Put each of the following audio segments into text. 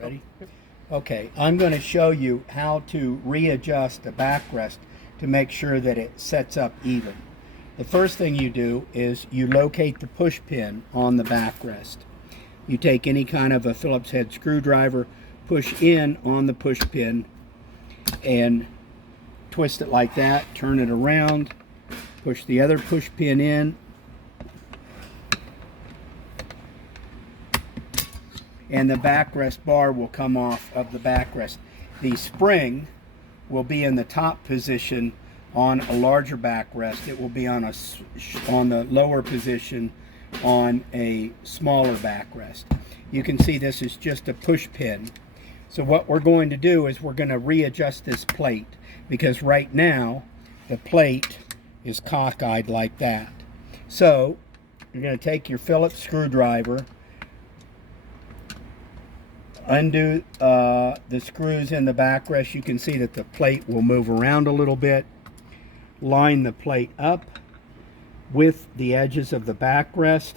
Ready? Okay, I'm going to show you how to readjust the backrest to make sure that it sets up even. The first thing you do is you locate the push pin on the backrest. You take any kind of a Phillips head screwdriver, push in on the push pin and twist it like that, turn it around, push the other push pin in, and the backrest bar will come off of the backrest. The spring will be in the top position on a larger backrest. It will be on the lower position on a smaller backrest. You can see this is just a push pin. So what we're going to do is we're going to readjust this plate, because right now the plate is cockeyed like that. So you're going to take your Phillips screwdriver, undo the screws in the backrest. You can see that the plate will move around a little bit. Line the plate up with the edges of the backrest.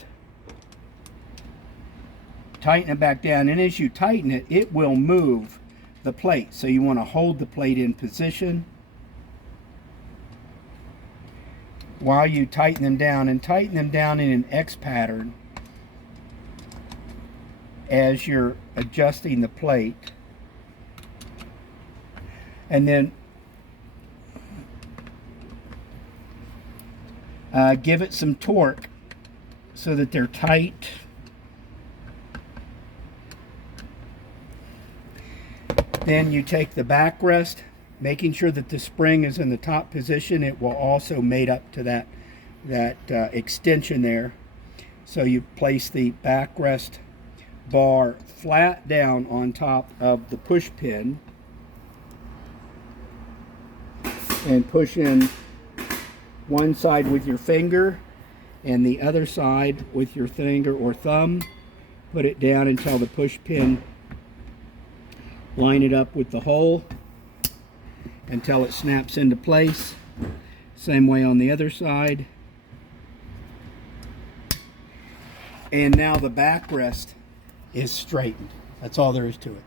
Tighten it back down, and as you tighten it, it will move the plate. So you want to hold the plate in position while you tighten them down, and tighten them down in an X pattern as you're adjusting the plate. And then give it some torque so that they're tight. Then you take the backrest, making sure that the spring is in the top position. It will also mate up to that extension there. So you place the backrest bar flat down on top of the push pin and push in one side with your finger and the other side with your finger or thumb. Put it down until the push pin, line it up with the hole until it snaps into place. Same way on the other side. And now the backrest is straightened. That's all there is to it.